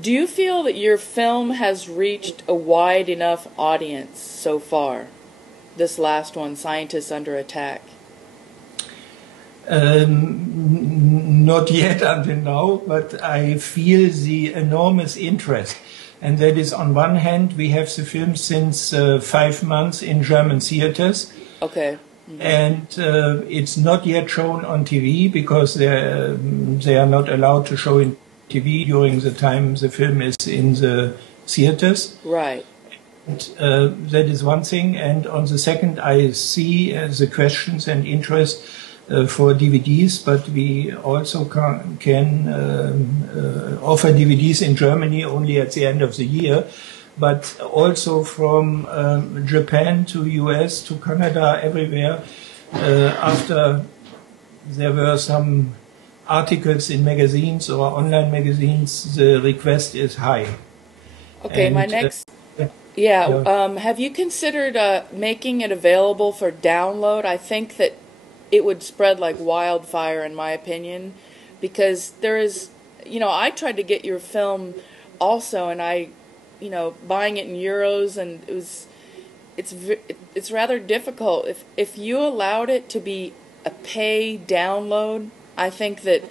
Do you feel that your film has reached a wide enough audience so far? This last one, Scientists Under Attack. Not yet until now, but I feel the enormous interest. And that is, on one hand, we have the film since 5 months in German theaters. Okay. Mm-hmm. And it's not yet shown on TV because they are not allowed to show in TV during the time the film is in the theaters. Right. And, that is one thing. And on the second, I see the questions and interest for DVDs, but we also can offer DVDs in Germany only at the end of the year, but also from Japan to US to Canada, everywhere. After there were some articles in magazines or online magazines, the request is high. Okay, and, my next... have you considered making it available for download? I think that it would spread like wildfire, in my opinion, because there is, I tried to get your film also, and buying it in euros, and it's rather difficult. If you allowed it to be a pay download, I think that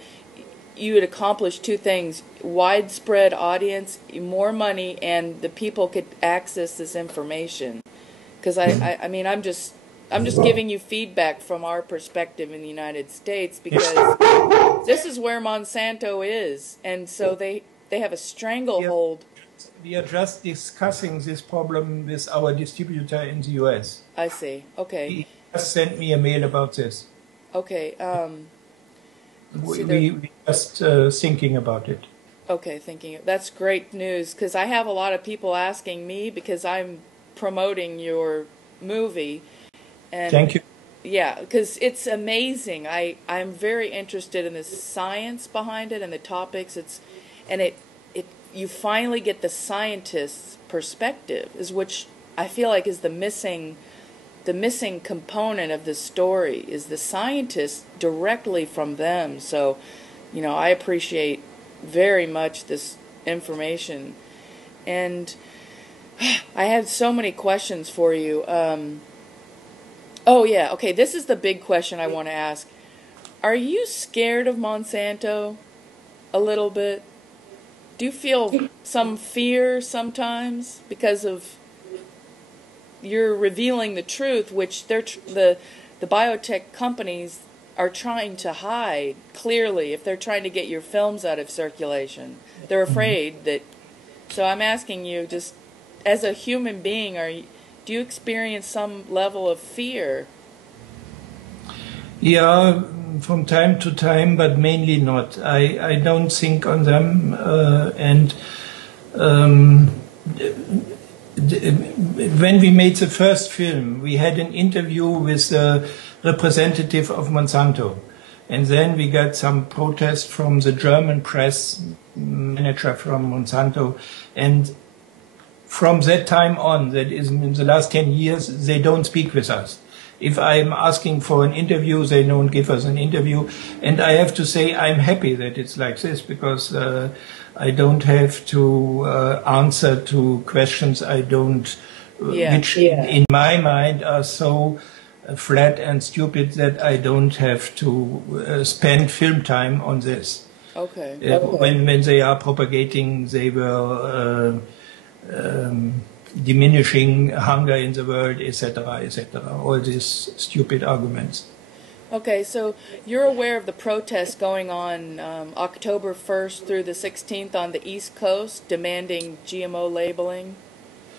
you would accomplish two things: widespread audience, more money, and the people could access this information. Because I'm just giving you feedback from our perspective in the United States, because this is where Monsanto is, and so they have a stranglehold. We are just discussing this problem with our distributor in the US. I see. Okay. He just sent me a mail about this. Okay. We just thinking about it. Okay, that's great news, because I have a lot of people asking me, because I'm promoting your movie. And thank you. Yeah, because it's amazing. I'm very interested in the science behind it and the topics. You finally get the scientist's perspective, which I feel like is the missing component of the story, is the scientists directly from them. So, I appreciate very much this information, and I had so many questions for you. Oh, yeah. Okay, this is the big question I want to ask. Are you scared of Monsanto a little bit? Do you feel some fear sometimes because of you're revealing the truth, which the biotech companies are trying to hide clearly if they're trying to get your films out of circulation? They're afraid that... So I'm asking you, just as a human being, do you experience some level of fear? Yeah, from time to time, but mainly not. I don't think on them. When we made the first film, we had an interview with a representative of Monsanto. And then we got some protest from the German press manager from Monsanto. And from that time on, that is in the last 10 years, they don't speak with us. If I'm asking for an interview, they don't give us an interview. And I have to say I'm happy that it's like this, because I don't have to answer to questions I don't, which in my mind are so flat and stupid that I don't have to spend film time on this. Okay. When they are propagating, they were diminishing hunger in the world, etc., etc. All these stupid arguments. Okay, so you're aware of the protests going on October 1st through the 16th on the East Coast, demanding GMO labeling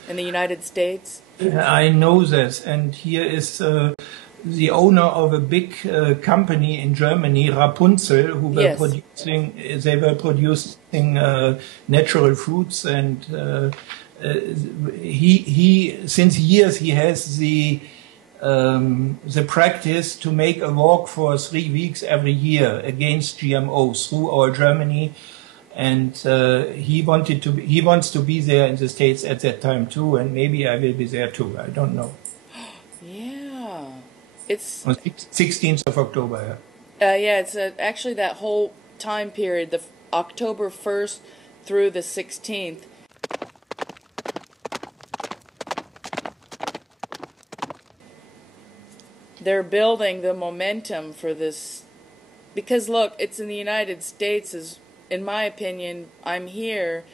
in the United States? I know this, and here is the owner of a big company in Germany, Rapunzel, who were producing natural fruits, and he since years he has the practice to make a walk for 3 weeks every year against GMOs through all Germany, and he wants to be there in the States at that time too, and maybe I will be there too. I don't know. Yeah, it's on 16th of October. Yeah, it's actually that whole time period, the October 1st through the 16th. They're building the momentum for this, because look, it's in the United States, in my opinion, I'm here,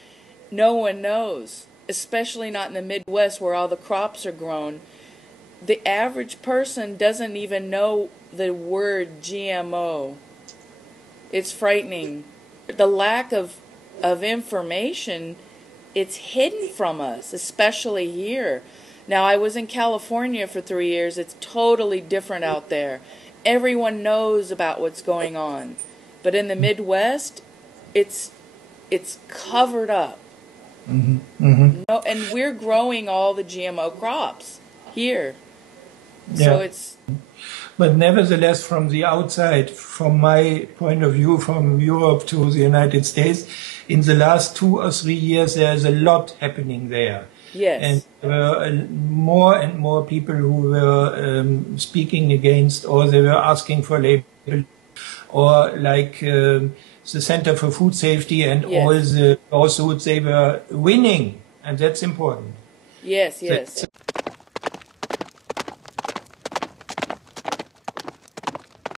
no one knows, especially not in the Midwest where all the crops are grown. The average person doesn't even know the word GMO. It's frightening. The lack of information, it's hidden from us, especially here. Now, I was in California for 3 years. It's totally different out there. Everyone knows about what's going on. But in the Midwest, it's covered up. Mm-hmm. Mm-hmm. No, and we're growing all the GMO crops here. Yeah. So it's... But nevertheless, from the outside, from my point of view, from Europe to the United States, in the last 2 or 3 years, there is a lot happening there. Yes. And there were more and more people who were speaking against, or they were asking for label, or like the Center for Food Safety and Yes. all the lawsuits, they were winning, and that's important. Yes, yes.